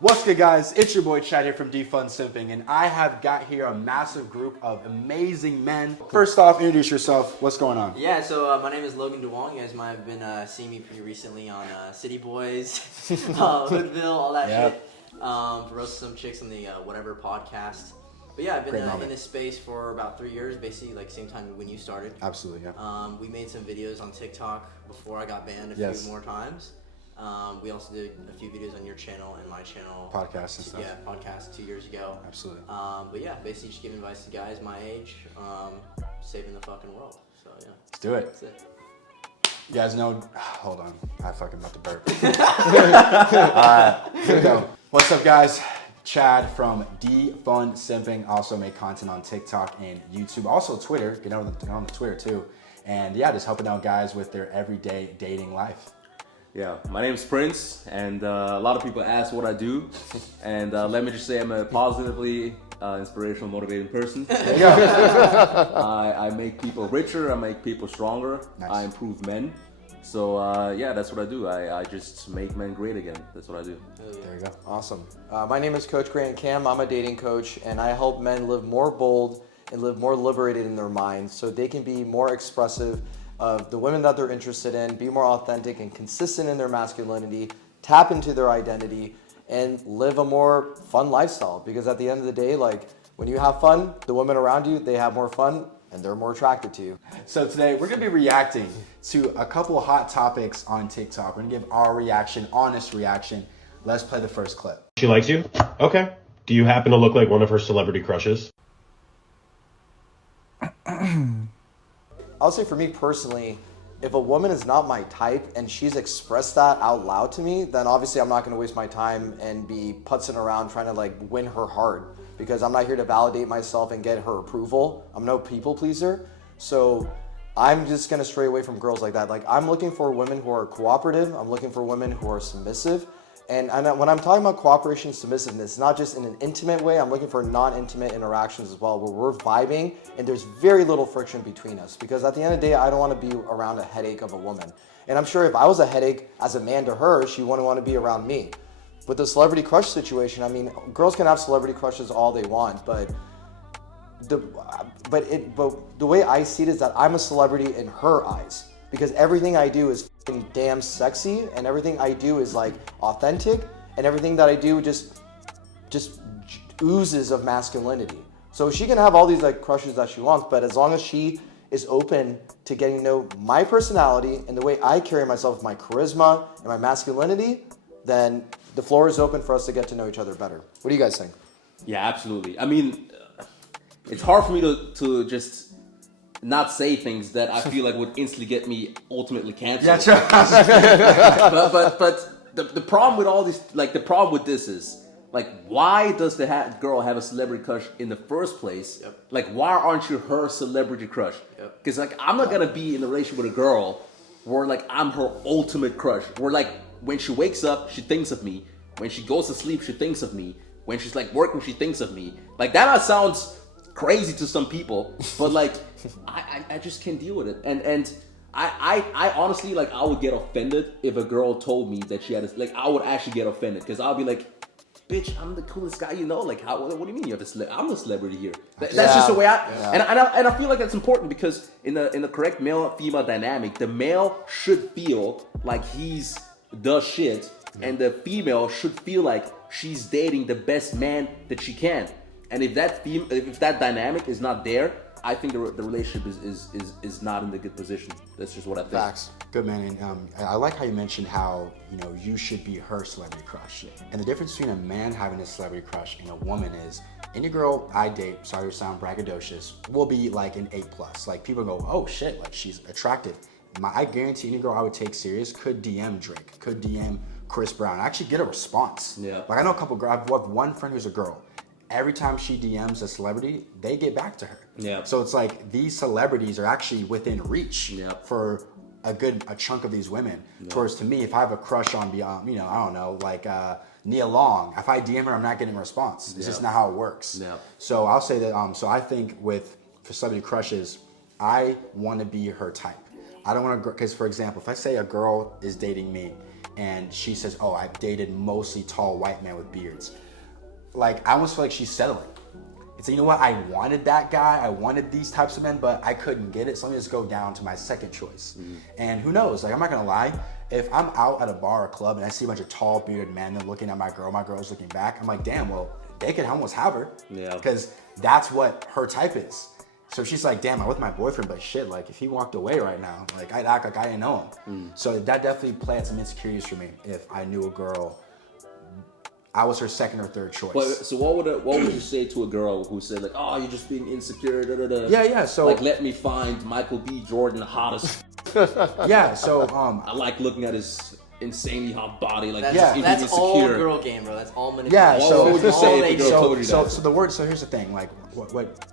What's good, guys? It's your boy Chad here from Defund Simping, and I have got here a massive group of amazing men. First off, introduce yourself. What's going on? Yeah, so my name is Logan DeWong. You guys might have been seeing me pretty recently on City Boys, Hoodville, all that shit. Roasted some chicks on the Whatever podcast. But yeah, I've been in this space for about 3 years, basically like same time when you started. Absolutely, yeah. We made some videos on TikTok before I got banned a few more times. We also did a few videos on your channel and my channel. Podcasts and stuff. Yeah, podcast 2 years ago. Absolutely. But yeah, basically just giving advice to guys my age, saving the fucking world. So yeah. Let's do it. That's it. You guys know, hold on, I fucking about to burp. Alright, here we go. What's up, guys? Chad from Defund Simping. Also make content on TikTok and YouTube. Also Twitter, get on the Twitter too. And yeah, just helping out guys with their everyday dating life. Yeah, my name's Prince, and a lot of people ask what I do, and let me just say I'm a positively inspirational, motivating person. There you go. I make people richer, I make people stronger, Nice. I improve men. So yeah, that's what I do. I just make men great again. That's what I do. There you go. Awesome. My name is Coach Grandcam. I'm a dating coach, and I help men live more bold and live more liberated in their minds so they can be more expressive of the women that they're interested in, be more authentic and consistent in their masculinity, tap into their identity, and live a more fun lifestyle. Because at the end of the day, like when you have fun, the women around you, they have more fun and they're more attracted to you. So today we're gonna be reacting to a couple of hot topics on TikTok. We're gonna give our reaction, honest reaction. Let's play the first clip. She likes you? Okay. Do you happen to look like one of her celebrity crushes? I'll say for me personally, if a woman is not my type and she's expressed that out loud to me, then obviously I'm not gonna waste my time and be putzing around trying to like win her heart, because I'm not here to validate myself and get her approval. I'm no people pleaser. So I'm just gonna stray away from girls like that. Like I'm looking for women who are cooperative. I'm looking for women who are submissive. And when I'm talking about cooperation, submissiveness, not just in an intimate way, I'm looking for non-intimate interactions as well, where we're vibing and there's very little friction between us. Because at the end of the day, I don't want to be around a headache of a woman. And I'm sure if I was a headache as a man to her, she wouldn't want to be around me. With the celebrity crush situation, I mean, girls can have celebrity crushes all they want, but the way I see it is that I'm a celebrity in her eyes. Because everything I do is damn sexy, and everything I do is like authentic, and everything that I do just oozes of masculinity. So she can have all these like crushes that she wants, but as long as she is open to getting to know my personality and the way I carry myself, my charisma and my masculinity, then the floor is open for us to get to know each other better. What do you guys think? Yeah, absolutely. I mean, it's hard for me to just not say things that I feel like would instantly get me ultimately canceled. Yeah, sure. but the problem with all this, like the problem with this is, like, why does the girl have a celebrity crush in the first place? Yep. Like, why aren't you her celebrity crush? Because like I'm not gonna be in a relationship with a girl where like I'm her ultimate crush. Where like when she wakes up, she thinks of me. When she goes to sleep, she thinks of me. When she's like working, she thinks of me. Like that sounds crazy to some people, but like I just can't deal with it. And I honestly, like, I would get offended if a girl told me that she had like, I would actually get offended, because I'll be like, bitch, I'm the coolest guy you know. Like, what do you mean you have a I'm the celebrity here? That's just the way and I feel like that's important, because in the correct male-female dynamic, the male should feel like he's the shit, and the female should feel like she's dating the best man that she can. And if that dynamic is not there, I think the relationship is not in the good position. That's just what I think. Facts. Good, man. And I like how you mentioned how, you know, you should be her celebrity crush. And the difference between a man having a celebrity crush and a woman is, any girl I date, sorry to sound braggadocious, will be like an A+. Like, people go, oh shit, like she's attractive. I guarantee any girl I would take serious could DM Drake, could DM Chris Brown, actually get a response. Yeah. Like, I know a couple girls, I have one friend who's a girl. Every time she DMs a celebrity, they get back to her. Yeah. So it's like these celebrities are actually within reach for a chunk of these women. Yeah. Towards, to me, if I have a crush on beyond, you know, I don't know, like Nia Long, if I DM her, I'm not getting a response. It's just not how it works. Yeah. So I'll say that. So I think for celebrity crushes, I want to be her type. I don't want to, because for example, if I say a girl is dating me and she says, oh, I've dated mostly tall white men with beards. Like, I almost feel like she's settling. It's like, you know what, I wanted that guy, I wanted these types of men, but I couldn't get it, so let me just go down to my second choice. And who knows, like, I'm not gonna lie, if I'm out at a bar or club and I see a bunch of tall bearded men looking at my girl's looking back, I'm like, damn, well, they could almost have her. Yeah. Because that's what her type is. So she's like, damn, I'm with my boyfriend, but shit, like, if he walked away right now, like, I'd act like I didn't know him. So that definitely planted some insecurities for me if I knew a girl, I was her second or third choice. But so what would you say to a girl who said like, oh, you're just being insecure, da da da? Yeah. So like, let me find Michael B. Jordan hottest. yeah. So I like looking at his insanely hot body. Like, That's all girl game, bro. That's all manipulation. yeah. So what would you say if a girl told you so that? so the word. So here's the thing. Like what.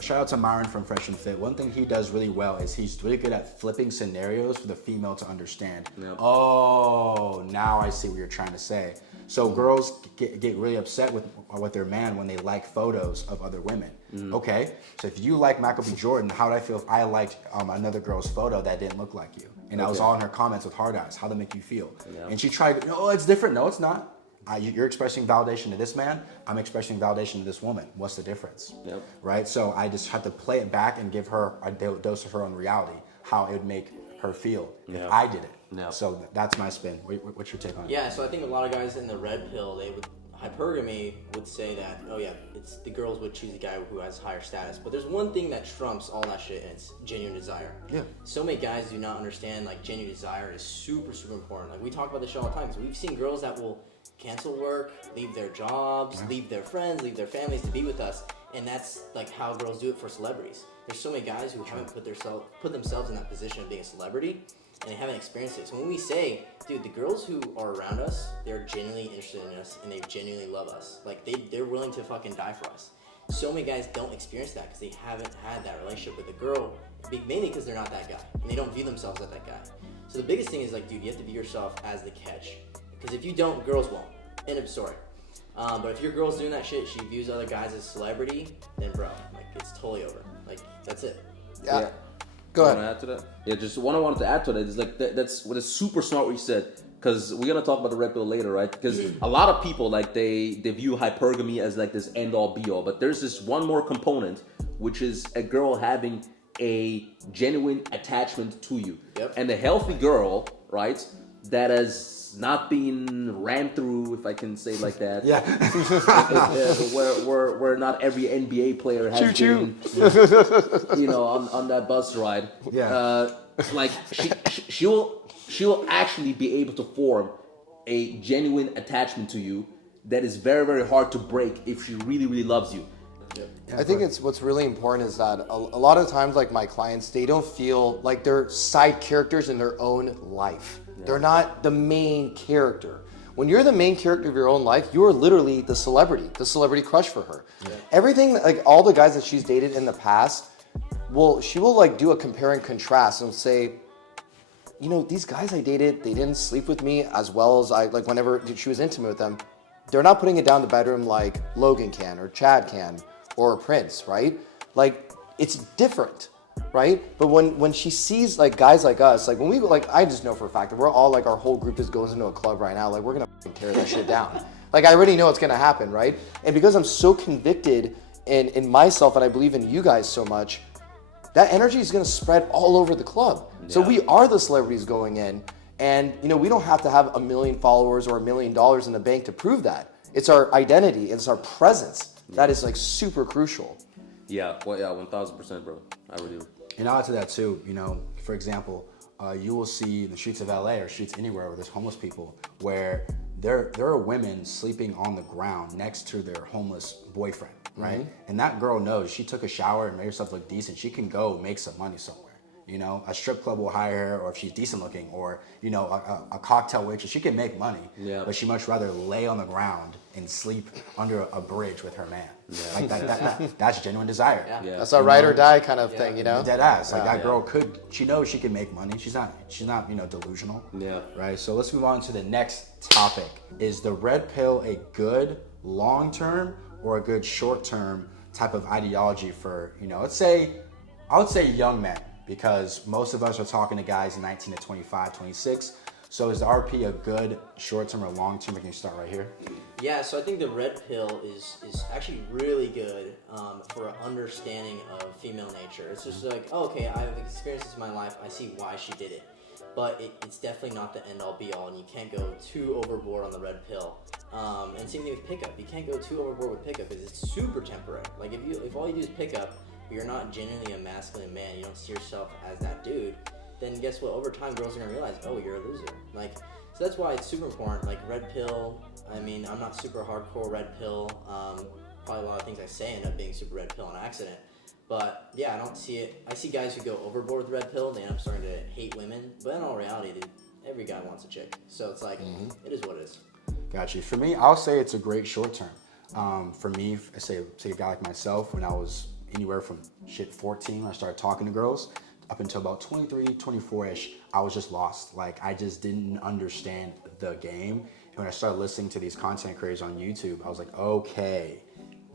Shout out to Myron from Fresh and Fit. One thing he does really well is he's really good at flipping scenarios for the female to understand. Yep. Oh, now I see what you're trying to say. So girls get really upset with their man when they like photos of other women. Okay, so if you like Michael B. Jordan, how would I feel if I liked another girl's photo that didn't look like you? And I was all in her comments with hard eyes. How'd that make you feel? Yeah. And she tried, no, it's different. No, it's not. You're expressing validation to this man. I'm expressing validation to this woman. What's the difference? Yep. Right? So I just had to play it back and give her a dose of her own reality, how it would make her feel if I did it. Yeah. So that's my spin. What's your take on it? Yeah, so I think a lot of guys in the red pill, hypergamy would say that, oh yeah, it's the girls would choose a guy who has higher status. But there's one thing that trumps all that shit, and it's genuine desire. Yeah. So many guys do not understand, like, genuine desire is super, super important. Like, we talk about this shit all the time, because we've seen girls that will cancel work, leave their jobs, leave their friends, leave their families to be with us, and that's like how girls do it for celebrities. There's so many guys who haven't put themselves in that position of being a celebrity, and they haven't experienced it. So when we say, dude, the girls who are around us, they're genuinely interested in us, and they genuinely love us. Like, they're willing to fucking die for us. So many guys don't experience that because they haven't had that relationship with a girl, mainly because they're not that guy, and they don't view themselves as that guy. So the biggest thing is, like, dude, you have to view yourself as the catch. Because if you don't, girls won't. End of story. But if your girl's doing that shit, she views other guys as celebrity, then bro, like, it's totally over. Like, that's it. Yeah. Go ahead. Want to add to that? Yeah, just what I wanted to add to that is like that's what is super smart what you said, because we're gonna talk about the red pill later, right? Because a lot of people like they view hypergamy as like this end all be all, but there's this one more component, which is a girl having a genuine attachment to you. Yep. And a healthy girl, right, that has not been ran through, if I can say it like that. Yeah. where not every NBA player has been, you know, on that bus ride. Yeah. Like she will actually be able to form a genuine attachment to you that is very, very hard to break if she really, really loves you. I think what's really important is that a lot of times, like my clients, they don't feel like they're side characters in their own life. Yeah. They're not the main character. When you're the main character of your own life, you are literally the celebrity crush for her. Yeah. Everything, like all the guys that she's dated in the past, she will like do a compare and contrast and say, you know, these guys I dated, they didn't sleep with me as well as like whenever she was intimate with them. They're not putting it down the bedroom like Logan can or Chad can or Prince, right? Like, it's different, right? But when she sees like guys like us, like when we go, like I just know for a fact that we're all like our whole group just goes into a club right now, like we're gonna tear that shit down. Like I already know it's gonna happen, right? And because I'm so convicted in myself and I believe in you guys so much, that energy is gonna spread all over the club. Yeah. So we are the celebrities going in, and you know we don't have to have 1 million followers or $1 million in the bank to prove that. It's our identity, it's our presence. That is like super crucial. Yeah, well, yeah, 1,000%, bro. I really do. And I'll add to that too. You know, for example, you will see in the streets of LA or streets anywhere where there's homeless people, where there are women sleeping on the ground next to their homeless boyfriend, right? Mm-hmm. And that girl knows she took a shower and made herself look decent. She can go make some money somewhere. You know, a strip club will hire her, or if she's decent looking, or you know, a cocktail waitress. She can make money, but she much rather lay on the ground and sleep under a bridge with her man. Yeah. Like that's genuine desire. Yeah. Yeah. That's a ride or die kind of thing, you know. Dead ass. Like that girl she knows she can make money. She's not you know delusional. Yeah. Right. So let's move on to the next topic. Is the red pill a good long term or a good short term type of ideology for, you know, I would say young men, because most of us are talking to guys 19 to 25, 26. So is the RP a good short-term or long-term? We can start right here. Yeah, so I think the red pill is actually really good for an understanding of female nature. It's just like, oh, okay, I've experienced this in my life. I see why she did it. But it's definitely not the end-all be-all, and you can't go too overboard on the red pill. And same thing with pickup. You can't go too overboard with pickup because it's super temporary. Like if all you do is pickup, but you're not genuinely a masculine man, you don't see yourself as that dude, then guess what? Over time, girls are gonna realize, oh, you're a loser. Like, so that's why it's super important. Like red pill. I mean, I'm not super hardcore red pill. Probably a lot of things I say end up being super red pill on accident. But yeah, I don't see it. I see guys who go overboard with red pill. They end up starting to hate women. But in all reality, dude, every guy wants a chick. So it's like, it is what it is. Got you. For me, I'll say it's a great short term. For me, say a guy like myself, when I was anywhere from 14 when I started talking to girls, up until about 23, 24-ish, I was just lost. Like, I just didn't understand the game. And when I started listening to these content creators on YouTube, I was like, okay,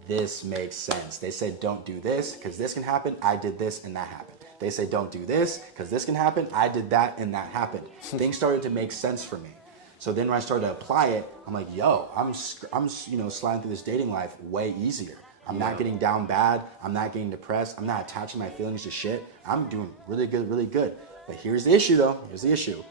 this makes sense. They said, don't do this because this can happen. I did this and that happened. They say, don't do this because this can happen. I did that and that happened. Things started to make sense for me. So then when I started to apply it, I'm like, yo, I'm sliding through this dating life way easier. I'm not getting down bad. I'm not getting depressed. I'm not attaching my feelings to shit. I'm doing really good, really good. But here's the issue though. Here's the issue.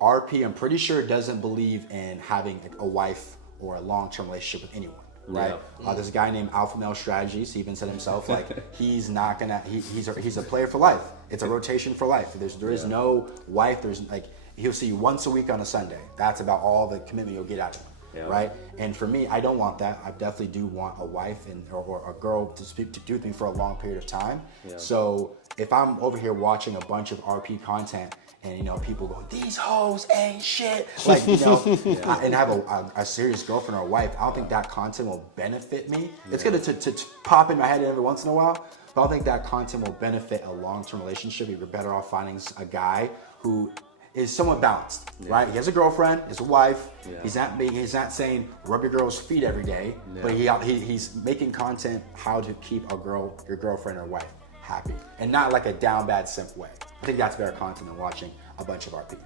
RP, I'm pretty sure, doesn't believe in having a wife or a long-term relationship with anyone. Right? Yeah. There's a guy named Alpha Male Strategies. He even said himself, like, he's not gonna, he's a player for life. It's a rotation for life. There is no wife. There's like, he'll see you once a week on a Sunday. That's about all the commitment you'll get out of him. Yeah. Right? And for me, I don't want that. I definitely do want a wife or a girl to do with me for a long period of time. Yeah. So if I'm over here watching a bunch of RP content and, people go, these hoes ain't shit, like, and have a serious girlfriend or a wife, I don't think that content will benefit me. Yeah. It's gonna to pop in my head every once in a while, but I don't think that content will benefit a long-term relationship. You're better off finding a guy who is somewhat balanced, right? He has a girlfriend, he has a wife. Yeah. He's not saying rub your girl's feet every day, but he's making content how to keep your girlfriend or wife happy, and not like a down bad simp way. I think that's better content than watching a bunch of RP.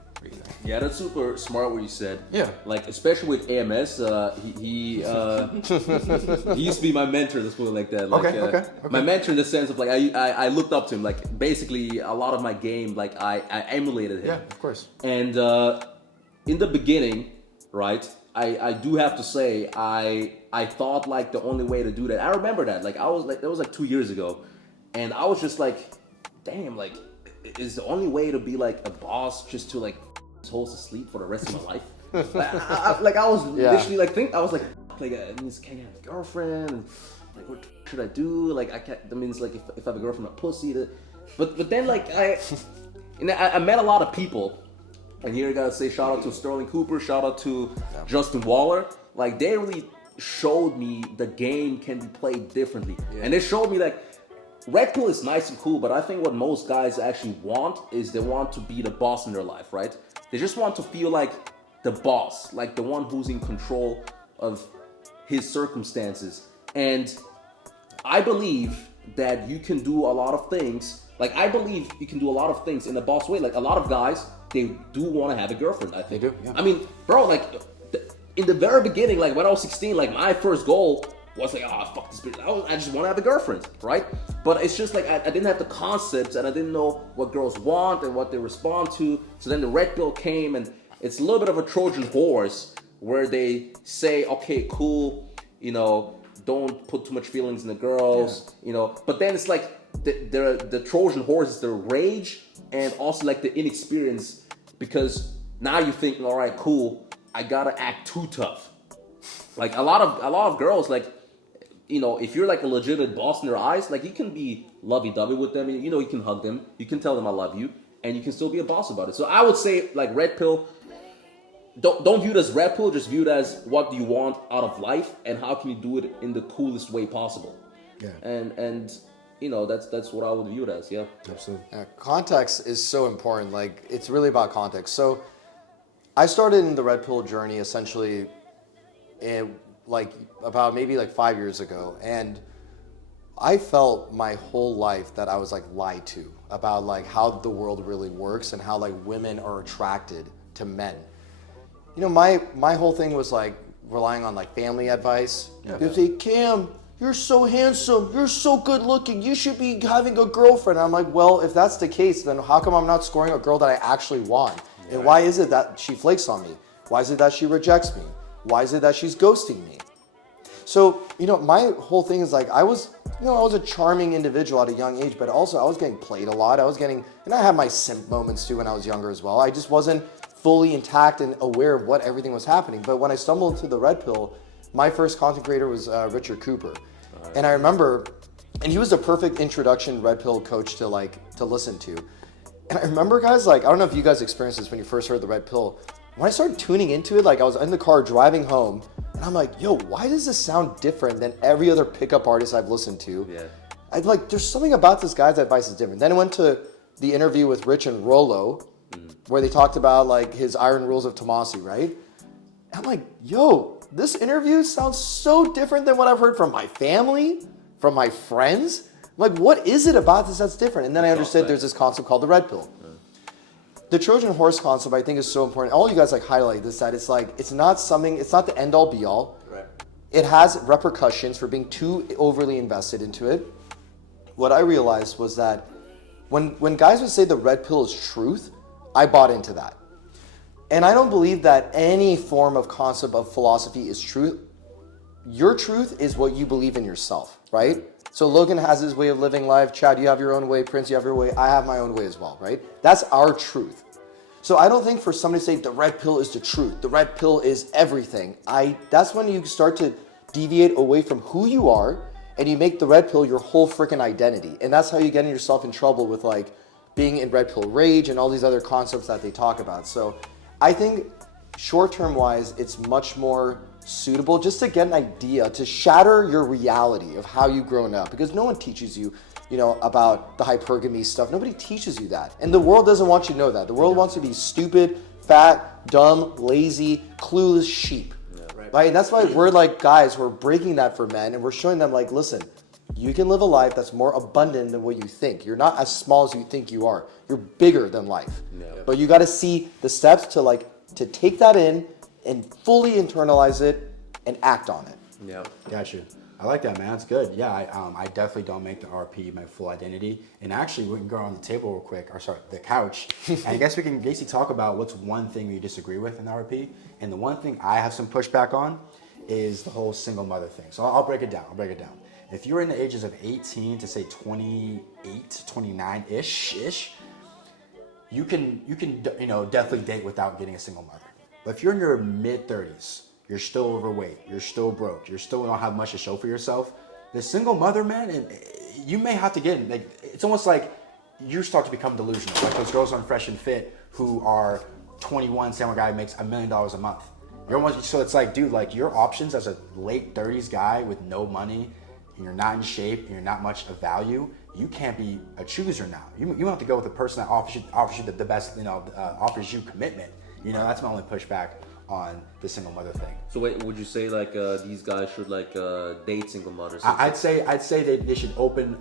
Yeah, that's super smart what you said. Yeah. Like, especially with AMS, he used to be my mentor, let's put it like that. Like, okay. My mentor in the sense of, like, I looked up to him. Like, basically, a lot of my game, like, I emulated him. Yeah, of course. And in the beginning, right, I do have to say, I thought, like, the only way to do that, I remember that. Like, that was, like, 2 years ago. And I was just like, damn, like, is the only way to be, like, a boss just to, like, holes to sleep for the rest of my life? I was literally like I was like that means can I have a girlfriend? And, like, what should I do? Like, I can't. That means, like, if I have a girlfriend, a pussy. But then, like, I met a lot of people, and here I gotta say shout out to Sterling Cooper, shout out to Justin Waller. Like, they really showed me the game can be played differently, and they showed me like. Red pill is nice and cool, but I think what most guys actually want is they want to be the boss in their life, right? They just want to feel like the boss, like the one who's in control of his circumstances. And I believe that you can do a lot of things. Like, I believe you can do a lot of things in a boss way. Like, a lot of guys, they do want to have a girlfriend, I think. They do, yeah. I mean, bro, like, in the very beginning, like, when I was 16, like, my first goal was like, oh, fuck this bitch. I just want to have a girlfriend, right? But it's just like, I didn't have the concepts, and I didn't know what girls want and what they respond to. So then the red pill came, and it's a little bit of a Trojan horse where they say, okay, cool, don't put too much feelings in the girls, But then it's like the Trojan horse is the rage and also like the inexperience, because now you're thinking, all right, cool, I gotta act too tough. Like, a lot of girls, like, if you're like a legitimate boss in their eyes, like, you can be lovey-dovey with them, you can hug them, you can tell them I love you, and you can still be a boss about it. So I would say, like, red pill, don't view it as red pill, just view it as what do you want out of life and how can you do it in the coolest way possible. Yeah. And that's what I would view it as. Yeah. Absolutely. Yeah, context is so important. Like, it's really about context. So I started in the red pill journey essentially about maybe 5 years ago, and I felt my whole life that I was like lied to about like how the world really works and how like women are attracted to men. You know, my whole thing was like relying on like family advice. They'd say, Cam, you're so handsome, you're so good looking, you should be having a girlfriend. I'm like, well, if that's the case, then how come I'm not scoring a girl that I actually want? And why is it that she flakes on me? Why is it that she rejects me? Why is it that she's ghosting me? So, you know, my whole thing is like, I was a charming individual at a young age, but also I was getting played a lot. And I had my simp moments too when I was younger as well. I just wasn't fully intact and aware of what everything was happening. But when I stumbled into the red pill, my first content creator was Richard Cooper. And I remember, and he was the perfect introduction red pill coach to listen to. And I remember, guys, like, I don't know if you guys experienced this when you first heard the red pill. When I started tuning into it, like I was in the car driving home, and I'm like, yo, why does this sound different than every other pickup artist I've listened to? Yeah. I'm like, there's something about this guy's advice is different. Then I went to the interview with Rich and Rollo, where they talked about like his iron rules of Tomasi, right? I'm like, yo, this interview sounds so different than what I've heard from my family, from my friends. I'm like, what is it about this that's different? And then I understood there's this concept called the red pill. The Trojan horse concept, I think, is so important. All you guys like highlight this, that it's like, it's not the end all be all. Right. It has repercussions for being too overly invested into it. What I realized was that when guys would say the red pill is truth, I bought into that. And I don't believe that any form of concept of philosophy is truth. Your truth is what you believe in yourself, right? So Logan has his way of living life. Chad, you have your own way. Prince, you have your way. I have my own way as well, right? That's our truth. So I don't think for somebody to say the red pill is the truth, the red pill is everything. That's when you start to deviate away from who you are and you make the red pill your whole freaking identity. And that's how you get yourself in trouble with like being in red pill rage and all these other concepts that they talk about. So I think short-term wise, it's much more suitable just to get an idea, to shatter your reality of how you've grown up, because no one teaches you, you know, about the hypergamy stuff. Nobody teaches you that. And the world doesn't want you to know that. The world wants you to be stupid, fat, dumb, lazy, clueless sheep. Yeah, right? And that's why we're like guys, we're breaking that for men and we're showing them like, listen, you can live a life that's more abundant than what you think. You're not as small as you think you are. You're bigger than life. Yeah. But you got to see the steps to take that in and fully internalize it and act on it. Yeah, got you. I like that, man. That's good. Yeah, I definitely don't make the RP my full identity. And actually, we can go on the table real quick, the couch. And I guess we can basically talk about what's one thing you disagree with in the RP. And the one thing I have some pushback on is the whole single mother thing. So I'll break it down. If you're in the ages of 18 to say 28, 29-ish, you can definitely date without getting a single mother. But if you're in your mid-30s, you're still overweight, you're still broke, you still don't have much to show for yourself, the single mother, man, and you may have to get in. Like, it's almost like you start to become delusional. Like those girls on Fresh and Fit who are 21, saying a guy makes $1 million a month. So it's like, dude, like your options as a late 30s guy with no money, and you're not in shape, and you're not much of value, you can't be a chooser now. You have to go with the person that offers you the best, offers you commitment. That's my only pushback on the single mother thing. So wait, would you say like these guys should like date single mothers? I'd say they should open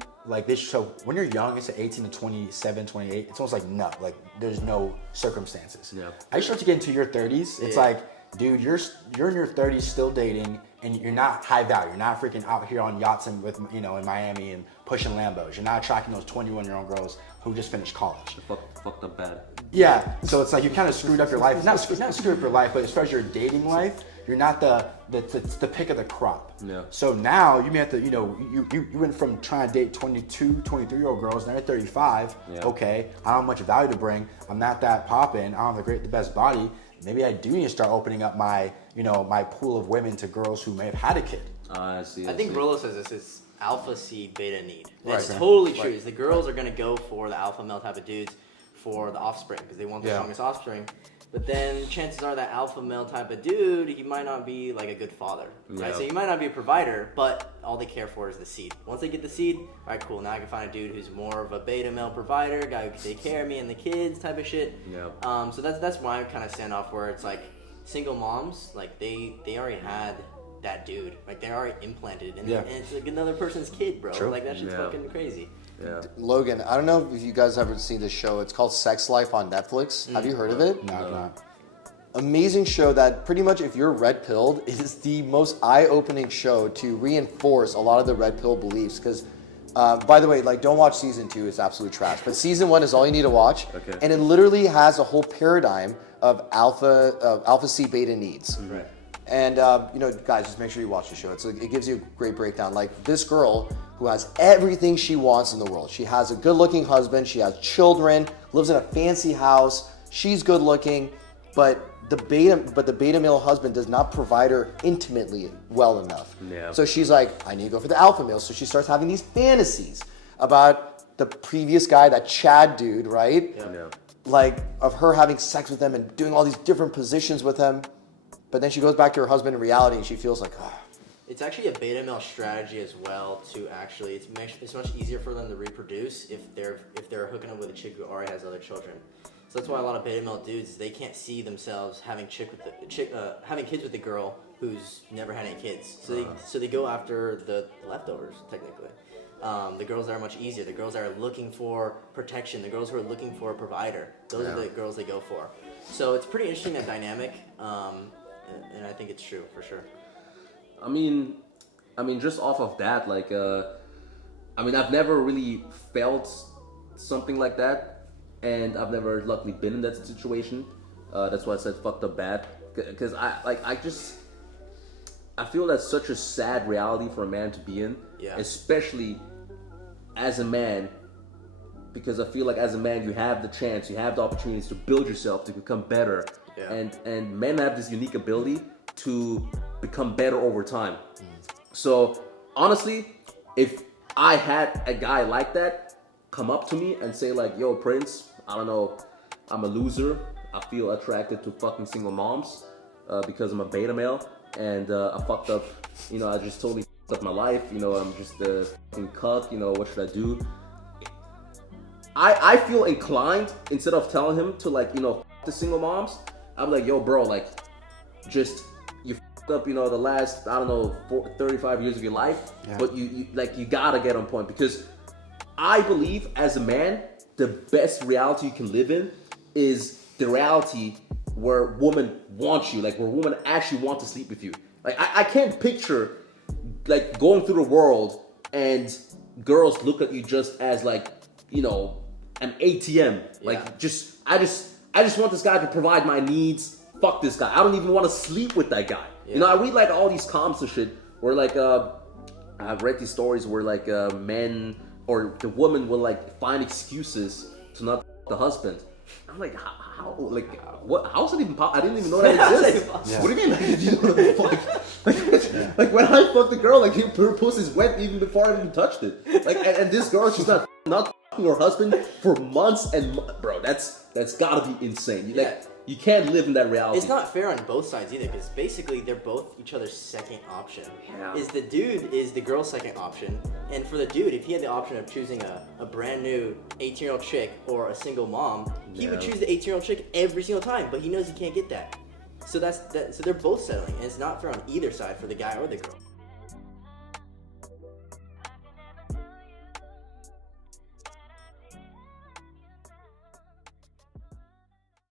so when you're young, it's at 18 to 27, 28. It's almost like no, like there's no circumstances. Yeah. I start to get into your 30s. It's like, dude, you're in your 30s still dating, and you're not high value. You're not freaking out here on yachts in Miami and pushing Lambos. You're not attracting those 21-year-old girls who just finished college. Fucked up bad. Yeah, so it's like you kind of screwed up your life. Not screwed up your life, but as far as your dating life, you're not the pick of the crop. Yeah. So now you may have to, you went from trying to date 22, 23-year-old girls, now you're 35. Yeah. Okay, I don't have much value to bring. I'm not that poppin'. I don't have the best body. Maybe I do need to start opening up my pool of women to girls who may have had a kid. I see. I think Rolo says this is alpha seed, beta need. Right. It's totally true. Right. The girls are gonna go for the alpha male type of dudes for the offspring because they want the strongest offspring. But then chances are that alpha male type of dude, he might not be like a good father, right? So he might not be a provider, but all they care for is the seed. Once they get the seed, all right, cool. Now I can find a dude who's more of a beta male provider, guy who can take care of me and the kids type of shit. Yeah. So that's why I kind of stand off where it's like single moms, like they already had that dude, like they're already implanted, and it's like another person's kid, bro. True. Like that shit's fucking crazy. Yeah. Logan, I don't know if you guys ever seen this show. It's called Sex Life on Netflix. Have you heard of it? No. amazing show that pretty much, if you're red pilled, is the most eye-opening show to reinforce a lot of the red pill beliefs. Because, by the way, like, don't watch season 2; it's absolute trash. But season 1 is all you need to watch, and it literally has a whole paradigm of alpha C beta needs. Right. And guys, just make sure you watch the show. It gives you a great breakdown. Like, this girl who has everything she wants in the world. She has a good-looking husband. She has children. Lives in a fancy house. She's good-looking, but the beta male husband does not provide her intimately well enough. Yeah. So she's like, I need to go for the alpha male. So she starts having these fantasies about the previous guy, that Chad dude, right? Yeah. Like, of her having sex with him and doing all these different positions with him. But then she goes back to her husband in reality, and she feels like, oh. It's actually a beta male strategy as well to actually, it's much easier for them to reproduce if they're hooking up with a chick who already has other children. So that's why a lot of beta male dudes, they can't see themselves having having kids with a girl who's never had any kids. So they go after the leftovers, technically. The girls that are much easier, the girls that are looking for protection, the girls who are looking for a provider, those are the girls they go for. So it's pretty interesting, that dynamic, and I think it's true for sure. I mean, just off of that, like, I've never really felt something like that. And I've never luckily been in that situation. That's why I said fucked up bad. Because I feel that's such a sad reality for a man to be in. Yeah. Especially as a man. Because I feel like as a man, you have the chance, you have the opportunities to build yourself, to become better. Yeah. And men have this unique ability to become better over time. So honestly, if I had a guy like that come up to me and say like, yo, Prince, I don't know, I'm a loser. I feel attracted to fucking single moms because I'm a beta male, and I fucked up, I just totally fucked up my life. I'm just a fucking cuck. What should I do? I feel inclined, instead of telling him to like, fuck the single moms, I'm like, yo, bro, like, just you fucked up, the last, I don't know, 35 years of your life, but you gotta get on point, because I believe as a man, the best reality you can live in is the reality where women want you, like where women actually want to sleep with you. Like I can't picture like going through the world and girls look at you just as like, an ATM. Like I just want this guy to provide my needs. Fuck this guy. I don't even want to sleep with that guy. Yeah. I read like all these comps and shit where like I've read these stories where like men or the woman will like find excuses to not the husband. I'm like, how like what? How is it even possible? I didn't even know that exists. What do you mean? Like, you know what the fuck? Like when I fucked the girl, like her pussy's wet even before I even touched it. Like and this girl, she's not fucking her husband for months and bro, that's gotta be insane. Like you can't live in that reality. It's not fair on both sides either, because basically they're both each other's second option. Yeah. Is the dude is the girl's second option, and for the dude, if he had the option of choosing a brand new 18-year-old chick or a single mom, he would choose the 18-year-old chick every single time. But he knows he can't get that, so so they're both settling, and it's not fair on either side for the guy or the girl.